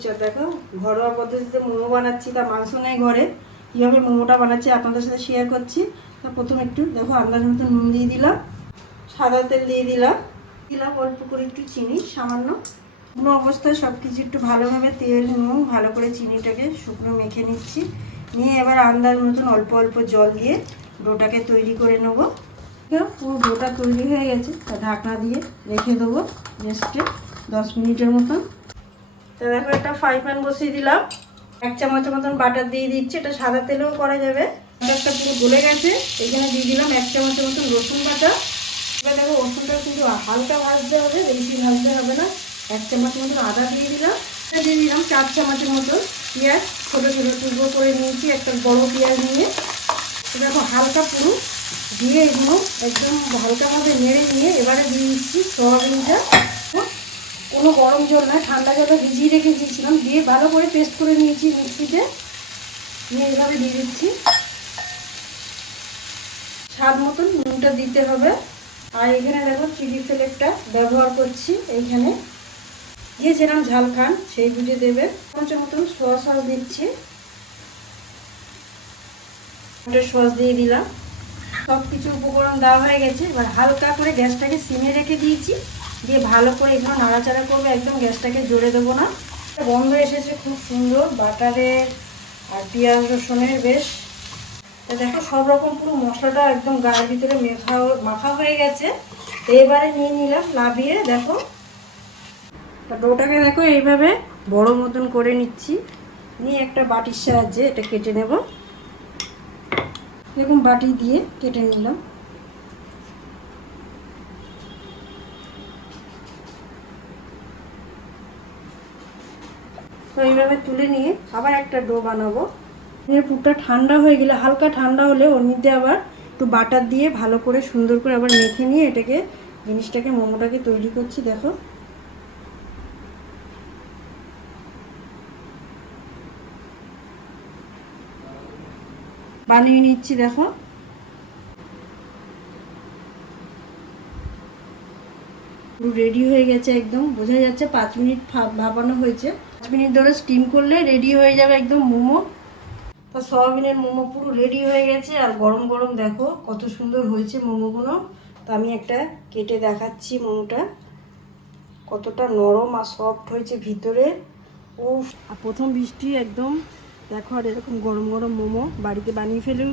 করছি। আর দেখো ঘরোয়া পদ্ধতিতে মোমো বানাচ্ছি, তা মাংস নেই ঘরে, কীভাবে মোমোটা বানাচ্ছি আপনাদের সাথে শেয়ার করছি। তা প্রথমে একটু দেখো আন্দাজ মতো নুন দিয়ে দিলাম, সাদা তেল দিয়ে দিলাম অল্প করে একটু চিনি সামান্য। শুকনো অবস্থায় সব কিছু একটু ভালোভাবে তেল নুন ভালো করে চিনিটাকে শুকনো মেখে নিচ্ছি। নিয়ে এবার আন্দাজ মতন অল্প অল্প জল দিয়ে ডোটাকে তৈরি করে নেবো। পুরো ডোটা তৈরি হয়ে গেছে, তা ঢাকনা দিয়ে রেখে দেবো রেস্টে 10 মিনিটের মতন। তা দেখো একটা ফ্রাই প্যান বসিয়ে দিলাম, 1 চামচের মতন বাটার দিয়ে দিচ্ছি। এটা সাদা তেলেও করা যাবে। বাটারটা পুরো গলে গেছে, এখানে দিয়ে দিলাম 1 চামচের মতন রসুন বাটা। এবার দেখো রসুনটা কিন্তু হালকা ভাজতে হবে, বেশি ভাজতে হবে না। 1 চামচ মতন আদা দিয়ে দিলাম। দিয়ে দিলাম 4 চামচের মতন পেঁয়াজ, ছোটো ছোটো টুকরো করে নিয়েছি, একটা বড় পেঁয়াজ নিয়ে। দেখো হালকা পুরো দিয়ে এগুলো একদম হালকাভাবে নেড়ে নিয়ে এবারে দিয়ে দিচ্ছি সয়াবিনটা। কোনো গরম জল না, ঠান্ডা জলে ভিজিয়ে রেখে দিয়েছিলাম, দিয়ে ভালো করে পেস্ট করে নিয়েছি মিক্সিতে। নিয়ে এভাবে দিয়ে দিচ্ছি। স্বাদ মতন নুনটা দিতে হবে। আর এখানে দেখো চিলি ফ্লেক্সটা ব্যবহার করছি। এইখানে যে যেরকম ঝাল খান সেই বুঝে দেবে। 5 চামচ মতন সোয়া সস দিচ্ছি, সস দিয়ে দিলাম। সব কিছু উপকরণ দেওয়া হয়ে গেছে। এবার হালকা করে গ্যাসটাকে সিমে রেখে দিয়েছি, দিয়ে ভালো করে এগুলো নাড়াচাড়া করবে, একদম গ্যাসটাকে জোরে দেবো না। গন্ধ এসেছে খুব সুন্দর বাটারের আর পেঁয়াজ রসুনের বেশ। দেখো সব রকম পুরো মশলাটা একদম গায়ের ভিতরে মাখা হয়ে গেছে। এবারে নিয়ে নিলাম লাভিয়ে। দেখো ডোটাকে দেখো এইভাবে বড় মতন করে নিচ্ছি, নিয়ে একটা বাটির সাহায্যে এটা কেটে নেব। এরকম বাটি দিয়ে কেটে নিলাম। তো এইভাবে তুলে নিয়ে আবার একটা ডো বানাবো। পুরোটা ঠান্ডা হয়ে গেলে, হালকা ঠান্ডা হলে ওর মধ্যে আবার একটু বাটার দিয়ে ভালো করে সুন্দর করে আবার মেখে নিয়ে এটাকে জিনিসটাকে মোমোটাকে তৈরি করছি। দেখো বানিয়ে নিচ্ছি। দেখো পুরো রেডি হয়ে গেছে, একদম বোঝা যাচ্ছে 5 মিনিট ভাপানো হয়েছে। 5 মিনিট ধরে স্টিম করলে রেডি হয়ে যাবে একদম মোমো। তো সয়াবিনের মোমো পুরো রেডি হয়ে গেছে। আর গরম গরম দেখো কত সুন্দর হয়েছে মোমোগুলো। তো আমি একটা কেটে দেখাচ্ছি মোমোটা কতটা নরম আর সফট হয়েছে ভিতরে। আর প্রথম বৃষ্টি একদম দেখো। আর এরকম গরম গরম মোমো বাড়িতে বানিয়ে ফেলুন।